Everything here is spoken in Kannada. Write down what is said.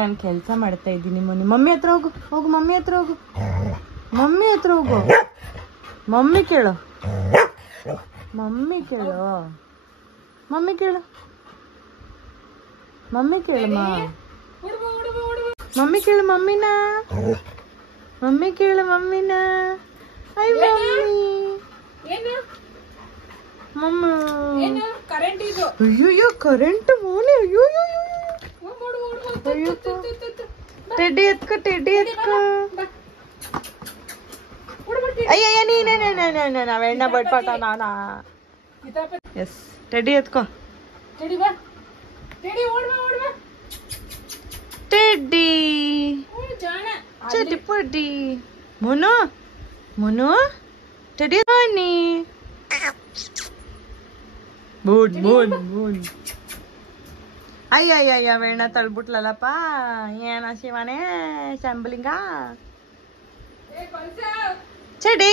ನಾನು ಕೆಲಸ ಮಾಡ್ತಾ ಇದ್ದೀನಿ ಮೊನ್ನೆ. ಮಮ್ಮಿ ಹತ್ರ ಹೋಗು ಹೋಗು, ಮಮ್ಮಿ ಹತ್ರ ಹೋಗು, ಮಮ್ಮಿ ಹತ್ರ ಹೋಗು. ಮಮ್ಮಿ ಕೇಳು, ಮಮ್ಮಿ ಕೇಳು, ಮಮ್ಮಿ ಕೇಳು, ಮಮ್ಮಿ ಕೇಳಮ್ಮ, ಮಮ್ಮಿ ಕೇಳು ಮಮ್ಮಿನ, ಮಮ್ಮಿ ಕೇಳು ಮಮ್ಮಿನ. ಐ ಮಮ್ಮಿ ಮಮ್ಮಿ. ಅಯ್ಯೋ ಕರೆಂಟ್ ಮೋನಿ. ಅಯ್ಯೋ ಅಯ್ಯೋ ಟೆಡ್ಡಿ ಎತ್ಕೊ, ಟೆಡ್ಡಿ ಎತ್ಕೊ. ಅಯ್ಯಯ್ಯ ನೀನೇ ನಾವೆಣ್ಣ ಬಟ್ಪಾಟ ನಾನಾ. ಎಸ್ ಟೆಡ್ಡಿ ಎತ್ಕೊ, ಟೆಡ್ಡಿ ಚಡ್ಡಿ ಪಡ್ಡಿ. ಮುನು ಮುನು ಟೆಡ್ಡಿ ಬನ್ನಿ. Moon Moon Moon. ಅಯ್ಯಯ್ಯ ವೇಣ ತಳ್ಬಿಟ್ಲಲ್ಲಪ್ಪ. ಏನ ಶಿವನೇ ಶಂಬಲಿಂಗ. ಚಡಿ